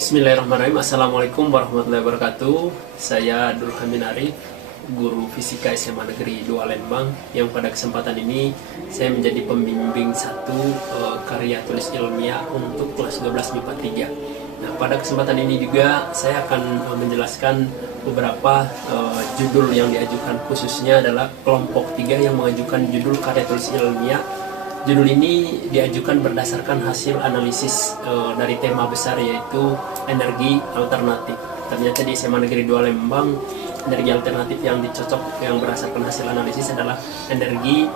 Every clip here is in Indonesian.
Bismillahirrahmanirrahim. Assalamualaikum warahmatullahi wabarakatuh. Saya Durhamin Arif, guru fisika SMA Negeri 2 Lembang, yang pada kesempatan ini saya menjadi pembimbing karya tulis ilmiah untuk kelas 12 MIPA 3. Nah, pada kesempatan ini juga saya akan menjelaskan beberapa judul yang diajukan, khususnya adalah kelompok 3 yang mengajukan judul karya tulis ilmiah. Judul ini diajukan berdasarkan hasil analisis dari tema besar, yaitu energi alternatif. Ternyata di SMA Negeri 2 Lembang, energi alternatif yang dicocok yang berdasarkan hasil analisis adalah energi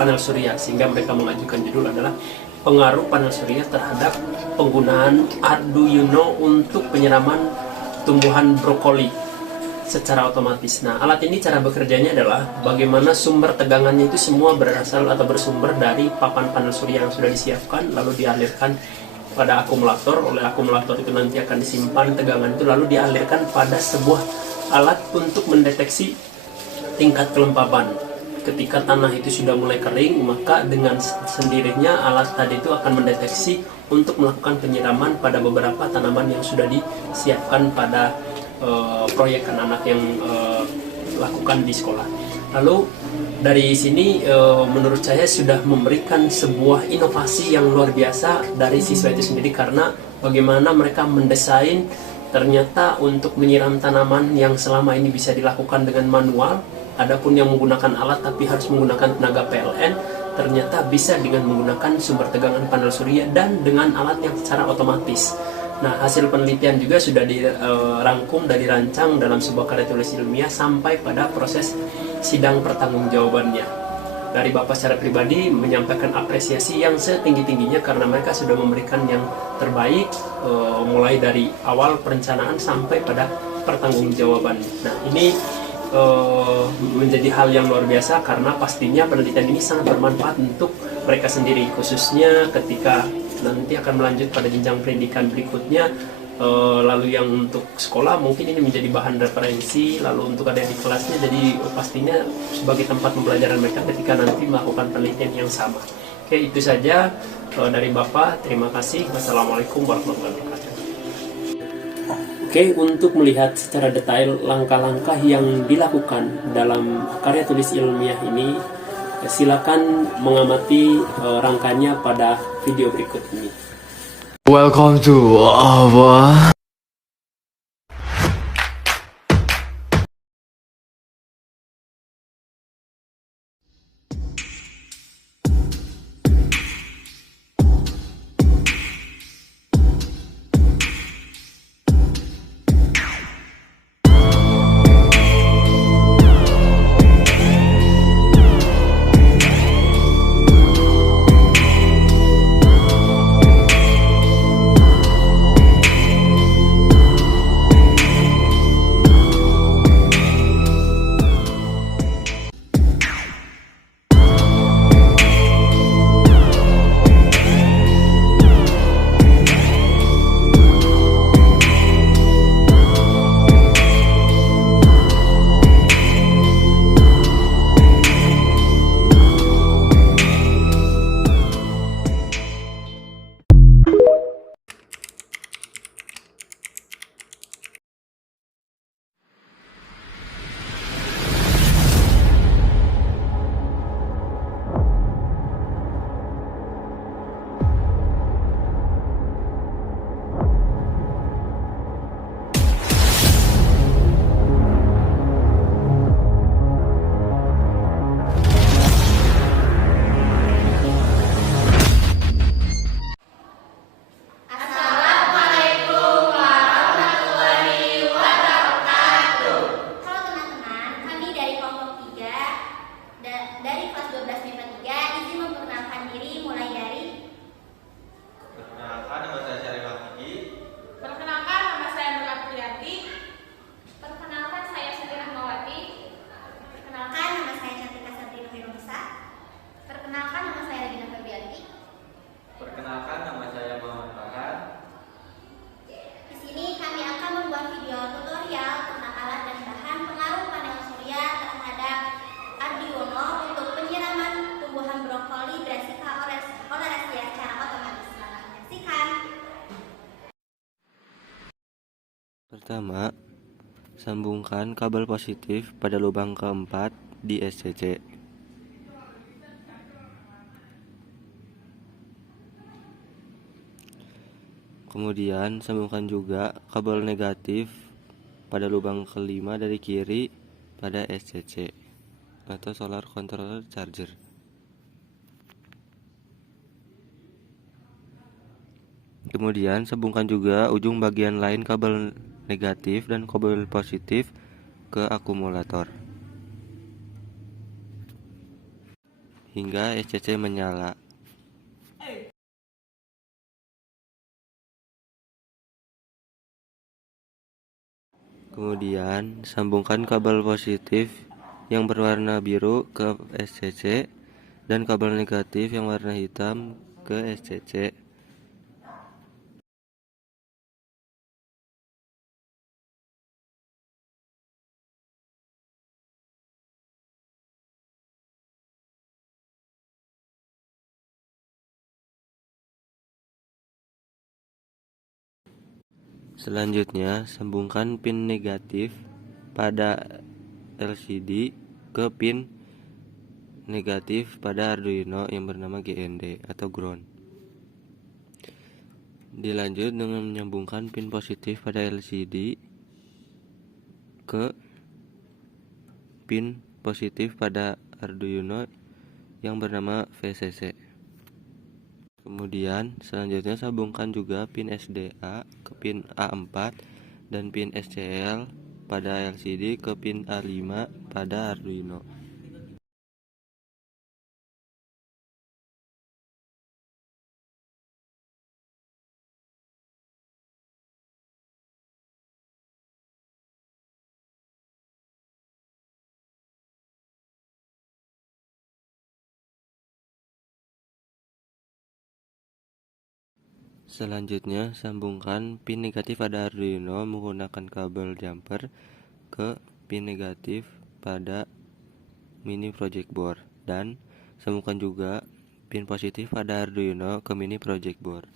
panel surya, sehingga mereka mengajukan judul adalah pengaruh panel surya terhadap penggunaan Arduino untuk penyiraman tumbuhan brokoli secara otomatis. Nah, alat ini cara bekerjanya adalah bagaimana sumber tegangannya itu semua berasal atau bersumber dari papan panel surya yang sudah disiapkan, lalu dialirkan pada akumulator. Oleh akumulator itu nanti akan disimpan tegangan itu, lalu dialirkan pada sebuah alat untuk mendeteksi tingkat kelembaban. Ketika tanah itu sudah mulai kering, maka dengan sendirinya alat tadi itu akan mendeteksi untuk melakukan penyiraman pada beberapa tanaman yang sudah disiapkan pada proyek anak-anak yang lakukan di sekolah. Lalu dari sini menurut saya sudah memberikan sebuah inovasi yang luar biasa dari siswa itu sendiri, karena bagaimana mereka mendesain ternyata untuk menyiram tanaman yang selama ini bisa dilakukan dengan manual, adapun yang menggunakan alat tapi harus menggunakan tenaga PLN, ternyata bisa dengan menggunakan sumber tegangan panel surya dan dengan alat yang secara otomatis. Nah, hasil penelitian juga sudah dirangkum dan dirancang dalam sebuah karya tulis ilmiah sampai pada proses sidang pertanggungjawabannya. Dari Bapak secara pribadi menyampaikan apresiasi yang setinggi-tingginya karena mereka sudah memberikan yang terbaik mulai dari awal perencanaan sampai pada pertanggungjawaban. Nah, ini menjadi hal yang luar biasa karena pastinya penelitian ini sangat bermanfaat untuk mereka sendiri, khususnya ketika nanti akan melanjut pada jenjang pendidikan berikutnya. Lalu yang untuk sekolah mungkin ini menjadi bahan referensi, lalu untuk ada di kelasnya, jadi pastinya sebagai tempat pembelajaran mereka ketika nanti melakukan penelitian yang sama. Oke, itu saja dari Bapak. Terima kasih. Wassalamualaikum warahmatullahi wabarakatuh. Oke, untuk melihat secara detail langkah-langkah yang dilakukan dalam karya tulis ilmiah ini, silakan mengamati rangkanya pada video berikut ini. Welcome to our Pertama, sambungkan kabel positif pada lubang keempat di SCC. Kemudian sambungkan juga kabel negatif pada lubang kelima dari kiri pada SCC atau solar controller charger. Kemudian sambungkan juga ujung bagian lain kabel negatif dan kabel positif ke akumulator hingga SCC menyala. Kemudian sambungkan kabel positif yang berwarna biru ke SCC dan kabel negatif yang warna hitam ke SCC. Selanjutnya, sambungkan pin negatif pada LCD ke pin negatif pada Arduino yang bernama GND atau ground. Dilanjut dengan menyambungkan pin positif pada LCD ke pin positif pada Arduino yang bernama VCC. Kemudian selanjutnya sambungkan juga pin SDA ke pin A4 dan pin SCL pada LCD ke pin A5 pada Arduino. Selanjutnya, sambungkan pin negatif pada Arduino menggunakan kabel jumper ke pin negatif pada mini project board dan sambungkan juga pin positif pada Arduino ke mini project board.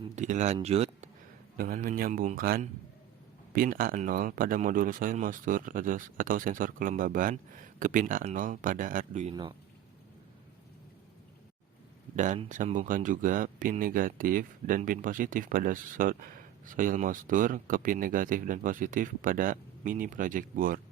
Dilanjut dengan menyambungkan pin A0 pada modul soil moisture atau sensor kelembaban ke pin A0 pada Arduino. Dan sambungkan juga pin negatif dan pin positif pada soil moisture ke pin negatif dan positif pada mini project board.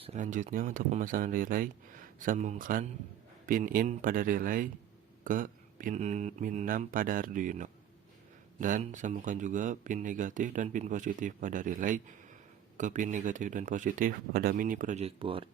Selanjutnya untuk pemasangan relay, sambungkan pin in pada relay ke pin min 6 pada Arduino. Dan sambungkan juga pin negatif dan pin positif pada relay ke pin negatif dan positif pada mini project board.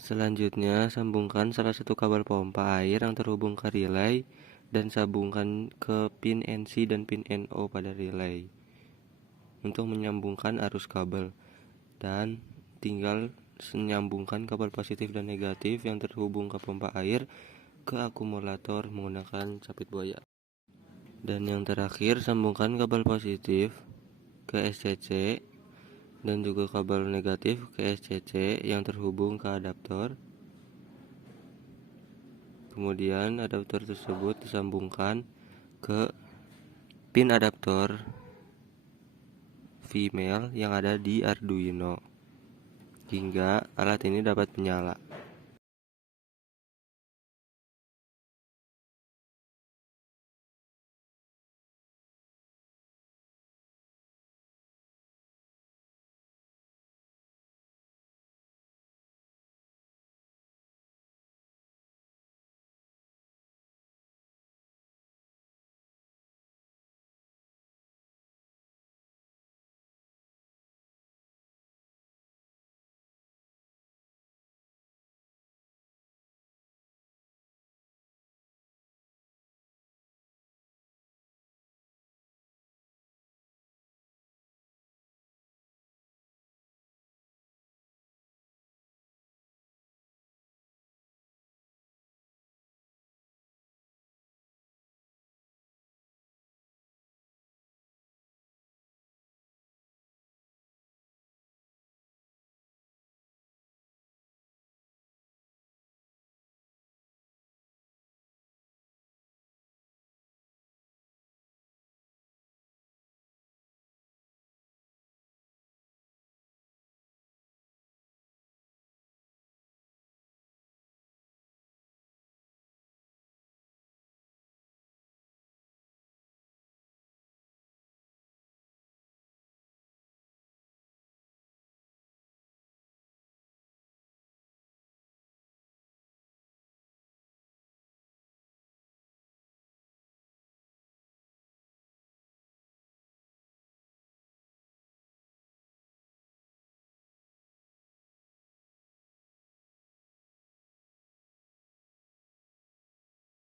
Selanjutnya, sambungkan salah satu kabel pompa air yang terhubung ke relay dan sambungkan ke pin NC dan pin NO pada relay untuk menyambungkan arus kabel, dan tinggal menyambungkan kabel positif dan negatif yang terhubung ke pompa air ke akumulator menggunakan capit buaya. Dan yang terakhir, sambungkan kabel positif ke SCC dan juga kabel negatif ke SCC yang terhubung ke adaptor. Kemudian adaptor tersebut disambungkan ke pin adaptor female yang ada di Arduino hingga alat ini dapat menyala.